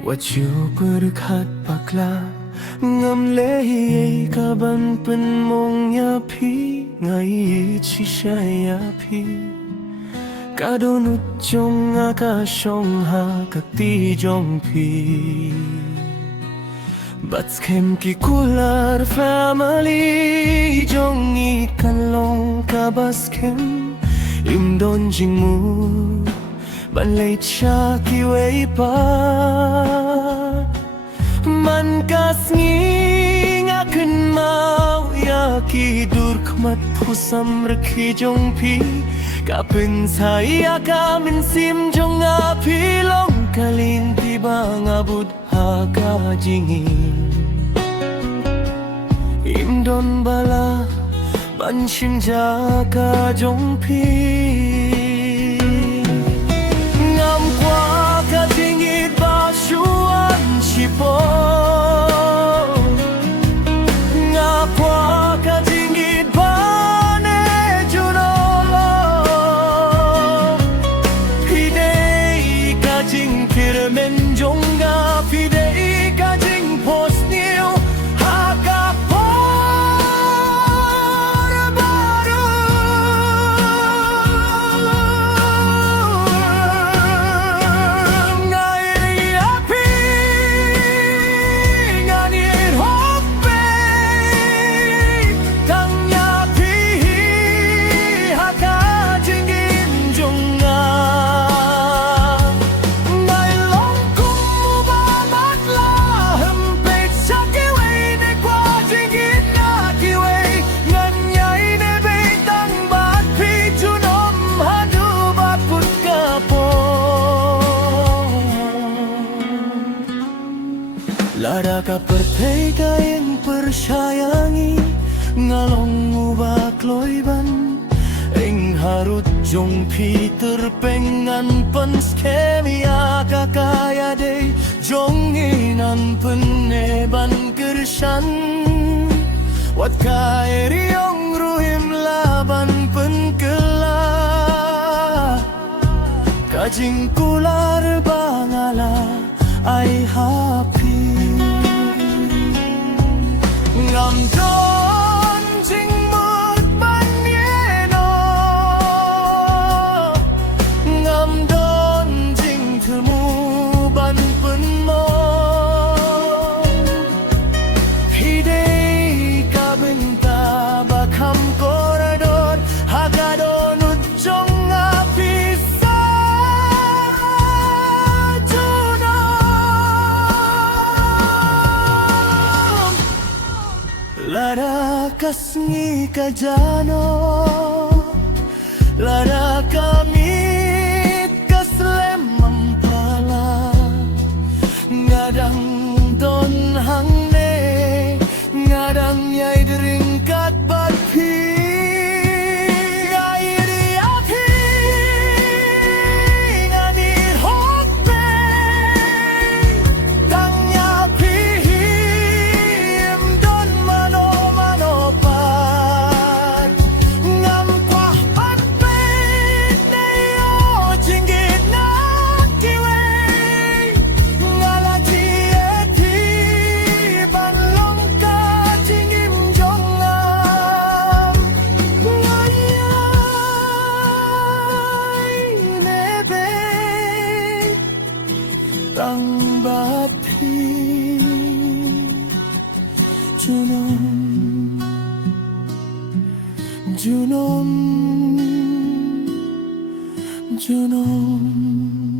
Wajyo berkat bakla ngam lehi kaban pen mong yapi ngai chishaya pi kadonut jong akashong ha kakti jong pi Batskem ki kular family jong ikanlong kabaskem imdon jingmu ban late siya kiway pa man kasngi ngaken mau ya ki dur kmat pusam rekhi jong pi kapin saya kamin sim jong api long kalin tiba ngabud haga jingin imdon bala ban shin jaga jong pi Kadingit basuan sipo Ngapwa kadingit bane junolo Pidei kajing kirmen jonga Pidei kajing post new Haka Lara ka pertega yang persayangi ngalong ubah kloiban ing harut jong Peter pengan pen skemia kakaya de jong inan peneban kersan wat kairi yong ruhim laban pen kela kajing kular bangala ai happy ngam don jing mut ban yeno ngam don jing themu ban pen mo hidei ka benta bakam korador hagadon ujong apisa Lara kasngi kajano Lara kamit kaslem mampala Ngadang don hangne Ngadang yay deringkat badpi Tang bapi Junom Junom Junom